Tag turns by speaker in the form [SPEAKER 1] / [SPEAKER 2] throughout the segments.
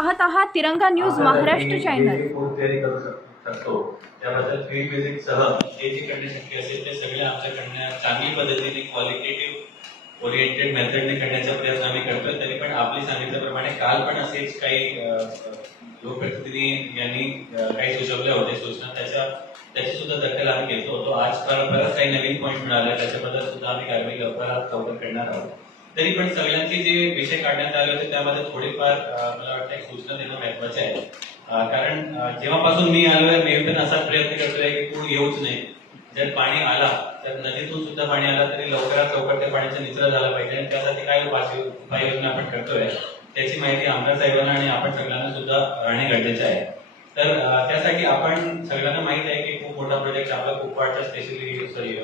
[SPEAKER 1] पाहत आहात Tiranga news Maharashtra channel
[SPEAKER 2] त्याबद्दल फील्ड व्हिजिट सह जे जे करणे शक्य असेल ते सगळे आमच्याकडनं चांगली पद्धतीने क्वालिटेटिव्ह ओरिएंटेड मेथडने करण्याचा प्रयत्न आम्ही करतोय. तरी पण आपली सांगितल्याप्रमाणे काल पण असेच काही लोकप्रतिनिधी यांनी काही सुचवल्या होत्या सूचना. त्याच्या त्याची सुद्धा दखल आम्ही घेतो होतो. आज पर- परत काही नवीन पॉईंट मिळाले त्याच्याबद्दल सुद्धा आम्ही कारवाई लवकरात लवकर करणार आहोत. तरी पण सगळ्यांचे जे विषय काढण्यात आले होते त्यामध्ये थोडेफार मला वाटतं सूचना देणं महत्त्वाचे आहे. कारण जेव्हापासून मी आलोय मी पण असा प्रयत्न करतोय की पूर येऊच नये. जर पाणी आला तर नदीतून सुद्धा पाणी आला तरी लवकरात लवकर त्या पाण्याचा निचरा झाला पाहिजे आणि त्यासाठी काय उपाययोजना आपण करतोय त्याची माहिती आमदार साहेबांना आणि आपण सगळ्यांना सुद्धा राहणे गरजेचे आहे. तर त्यासाठी आपण सगळ्यांना माहीत आहे की खूप मोठा प्रोजेक्ट आपला कुपवाडचा स्पेशली सॉरी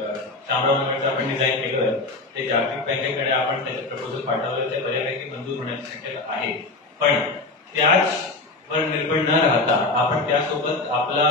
[SPEAKER 2] शामरावनगरचा आपण डिझाईन केलं. ते जागतिक बँकेकडे आपण त्याचे प्रपोजल पाठवलं. ते बऱ्यापैकी मंजूर होण्याची शक्यता आहे. पण त्याच वर निर्भर न राहता आपण त्यासोबत आपला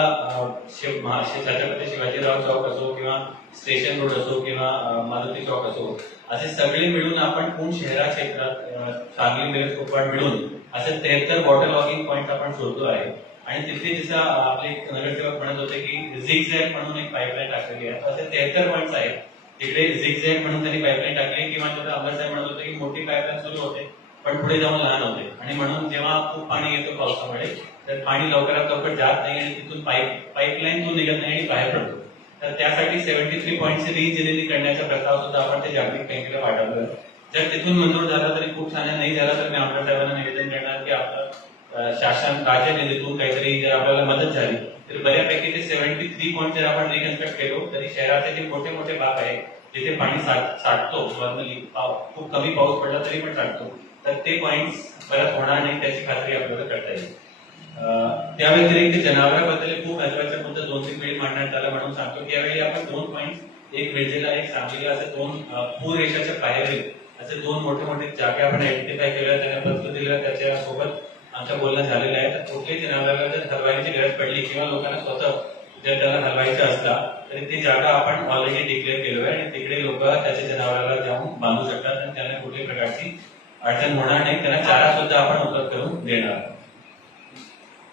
[SPEAKER 2] शिव छत्रपती शिवाजीराव चौक असो किंवा स्टेशन रोड असो किंवा मारुती चौक असो असे सगळे मिळून आपण पूर्ण शहरा क्षेत्रात सांगली मिरज कुपवाड मिळून असे त्र्याहत्तर वॉटर लॉगिंग पॉईंट आपण शोधतो आहे आणि तिथे जसं आपले नगरसेवक म्हणत होते की झिग झॅग म्हणून एक पाईपलाईन टाकलेली आहे. असे त्र्याहत्तर पॉईंट्स आहेत. तिकडे झिग झॅग म्हणून त्यांनी पाईपलाईन टाकली किंवा तिथे आमदार म्हणत होते की मोठी पाईपलाईन सुरू होते पण पुढे जाऊन लहान होते. आणि म्हणून जेव्हा खूप पाणी येतो पावसामुळे तर पाणी लवकरात लवकर जात नाही आणि तिथून पाईप पाईपलाईन तो निघत नाही आणि बाहेर पडतो. तर त्यासाठी सेव्हन्टी थ्री पॉईंटचे रिइंजिनिअरिंग करण्याचा प्रस्ताव सुद्धा आपण ते जागतिक बँकेला पाठवलं. जर तिथून मंजूर झाला तरी खूप छान नाही झाला तर मी आमदार साहेबांना निवेदन करणार की आपलं शासन राज्य निधीतून काहीतरी जर आपल्याला मदत झाली तर बऱ्यापैकी ते सेव्हन्टी थ्री पॉईंट जर आपण रिकन्स्ट्रक्ट केलो तरी शहराचे जे मोठे मोठे भाग आहे जिथे पाणी साठतो नॉर्मली खूप कमी पाऊस पडला तरी पण साठतो तर ते पॉईंट परत होणार नाही त्याची खात्री आपल्याला करता येईल. त्या व्यतिरिक्त जनावरांबद्दल खूप महत्त्वाचा मुद्दा दोन तीन वेळी मांडण्यात आला म्हणून सांगतो की यावेळी आपण दोन पॉईंट एक वेजेला एक सांगलीला असे दोन पूर रेषाच्या बाहेरील असे दोन मोठे मोठे जागा आपण आयडेंटिफाय केल्या त्यांना पत्र दिलं त्याच्यासोबत आमच्या बोलणं झालेलं आहे. तर कुठल्याही जनावराला जर हलवायची गरज पडली किंवा लोकांना स्वतः जर त्याला हलवायचं असला तरी ती जागा आपण ऑलरेडी डिक्लेअर केलो आहे आणि तिकडे लोक त्याच्या जनावराला जाऊन बांधू शकतात आणि त्यांना कुठल्याही प्रकारची अडचण होणार नाही. त्यांना चारा सुद्धा आपण उपलब्ध करून देणार.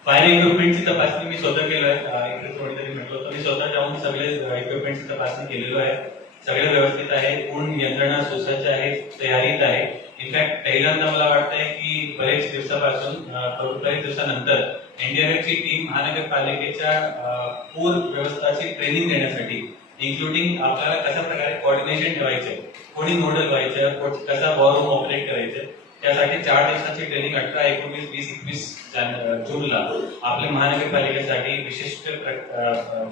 [SPEAKER 2] फायर इक्विपमेंटची तपासणी मी स्वतः केलो आहे. इकडे थोडीतरी म्हटलं होतं. मी स्वतः जाऊन सगळे इक्विपमेंटची तपासणी केलेलो आहे. सगळे व्यवस्थित आहे. पूर्ण यंत्रणा सुसज्ज आहे. तयारीत आहे. इनफॅक्ट पहिल्यांदा मला वाटतंय की बरेच दिवसापासून अं, बरेच दिवसानंतर एनडीआरएफ ची टीम महानगरपालिकेच्या पूर व्यवस्थाची ट्रेनिंग देण्यासाठी इन्क्लुडिंग आपल्याला कशा प्रकारे कोऑर्डिनेशन ठेवायचं कोणी नोडल व्हायचं को- कसा वॉरूम ऑपरेट करायचं त्यासाठी चार दिवसाची ट्रेनिंग अठरा एकोणीस वीस एकवीस जूनला आपल्या महानगरपालिकेसाठी विशिष्ट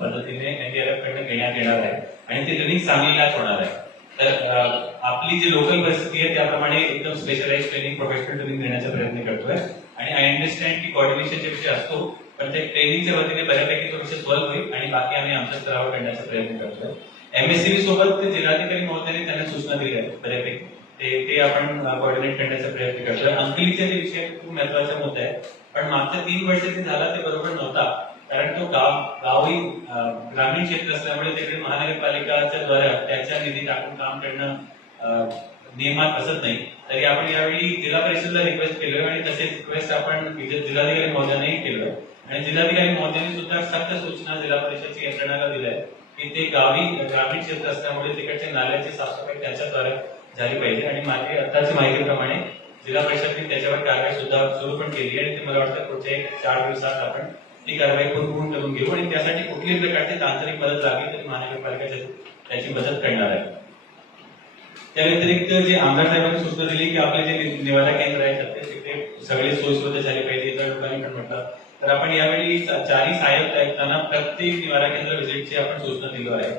[SPEAKER 2] पद्धतीने एनडीआरएफकडे घेण्यात येणार आहे. आणि ती ट्रेनिंग सांगलीलाच होणार आहे. तर आपली जी लोकल परिस्थिती आहे त्याप्रमाणे एकदम स्पेशलाइज ट्रेनिंग प्रोफेशनल ट्रेनिंग देण्याचा प्रयत्न करतोय. आणि आय अंडरस्टँड की कॉर्डिनेशनच्या विषय असतो पण ते ट्रेनिंगच्या वतीने बऱ्यापैकी थोडेसे सॉल्व्ह होईल आणि बाकी आम्ही आमच्या स्तरावर करण्याचा प्रयत्न करतोय. एमएससीबी सोबत ते जिल्हाधिकारी महोदयांनी त्यांना सूचना दिल्या आहेत बऱ्यापैकी. ते ते आपण कॉर्डिनेट करण्याचा प्रयत्न करतोय. अंकलीचे जे विषय खूप महत्त्वाचा मुद्दा आहे पण मागच्या तीन वर्ष जे झाला ते बरोबर नव्हता. कारण तो गाव गावी ग्रामीण क्षेत्र असल्यामुळे तिकडे महानगरपालिकाच्या द्वारा त्याच्या निधी टाकून काम करणं नियमात असत नाही. तरी आपण यावेळी जिल्हा परिषदला रिक्वेस्ट केलोय आणि तसेच रिक्वेस्ट आपण जिल्हाधिकारी महोदयांनाही केलं आणि जिल्हाधिकारी महोदयांनी सुद्धा सक्त सूचना जिल्हा परिषदच्या यंत्रणाला दिल्या की ते गावी ग्रामीण क्षेत्र असल्यामुळे तिकडच्या नाल्याची साफसफाई त्यांच्याद्वारे झाली पाहिजे. आणि माझी आताच्या माहितीप्रमाणे जिल्हा परिषदने त्याच्यावर कारवाई सुद्धा सुरू पण केली आहे. आणि ते मला वाटतं पुढच्या एक चार दिवसात आपण ती कारवाई पूर्ण करून घेऊ आणि त्यासाठी कुठल्याही प्रकारची तांत्रिक मदत लागली तरी महानगरपालिका त्याची- मदत करणार आहे. त्या व्यतिरिक्त जे आमदार साहेबांनी सूचना दिली की आपले जे निवाडा निवारा केंद्र आहे सध्या तिथे सगळे सोयीसुविधा झाली पाहिजे इतर लोकांनी पण म्हटलं. तर आपण यावेळी चारही सहाय्यक आयुक्तांना प्रत्येक निवारा केंद्र व्हिजिटची आपण सूचना दिलो आहे.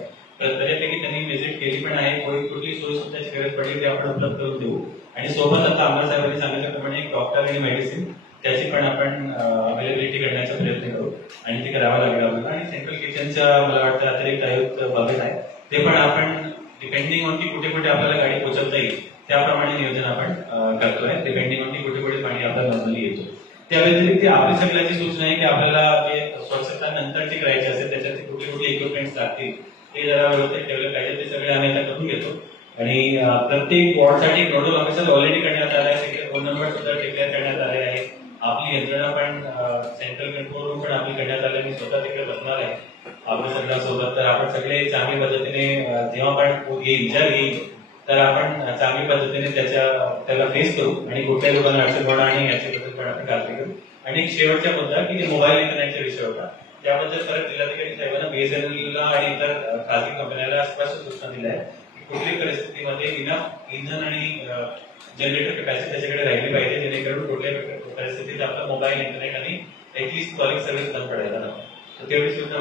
[SPEAKER 2] तर बऱ्यापैकी त्यांनी व्हिजिट केली पण आहे कोणी कुठली सोयीसुविधाची गरज पडली ते आपण उपलब्ध करून देऊ. आणि सोबत आता आमदार साहेबांनी सांगितल्याप्रमाणे एक डॉक्टर आणि मेडिसिन त्याची पण आपण अवेलेबिलिटी करण्याचा प्रयत्न करू. आणि ते करावं लागेल आपल्याला. आणि सेंट्रल किचनच्या मला वाटतं अतिरिक्त आयुक्त बघत आहे ते पण आपण डिपेंडिंग ऑन की कुठे कुठे आपल्याला गाडी पोहोचवता येईल त्याप्रमाणे नियोजन आपण करतोय. डिपेंडिंग ऑन की कुठे कुठे पाणी आपल्याला नॉर्मली येतो त्या व्यतिरिक्त आपली सगळ्याची सूचना आहे की आपल्याला जे स्वच्छता नंतर जे करायचे असेल त्याच्यात कुठले कुठले इक्विपमेंट्स लागतील ते जरा व्यवस्थित डेव्हलप पाहिजे. ते सगळे आम्ही आता करून घेतो. आणि प्रत्येक वॉर्डसाठी नोडल ऑफिसर ऑलरेडी करण्यात आला आहे. फोन नंबर सुद्धा डिक्लेअर करण्यात आले आहे. आपली यंत्रणा पण सेंट्रल कंट्रोल रूम पण आपली करण्यात आली. मी स्वतः तिकडे बसणार आहे. आपल्या सगळ्यांसोबत तर आपण सगळे चांगल्या पद्धतीने जेव्हा पण येईल जर येईल तर आपण चांगल्या पद्धतीने त्याच्या त्याला फेस करू आणि कुठल्याही लोकांना अडचण होणार आणि याच्याबद्दल पण आपण काळजी करू आणि एक शेवटचा मुद्दा की मोबाईल इंटरनेटचा विषय होता. त्याबद्दल परत जिल्हाधिकारी साहेबांना बीएसएनएलला आणि इतर खासगी कंपन्याला स्पष्ट सूचना दिल्या आहेत. कुठल्याही परिस्थितीमध्ये विना इंधन आणि जनरेटर कॅपॅसिटी त्याच्याकडे राहिली पाहिजे जेणेकरून कुठल्याही परिस्थितीत आपला मोबाईल इंटरनेट आणि ऍटलीस्ट कॉलिंग सर्व्हिस बंद पडायला नको तर तेवढी सुद्धा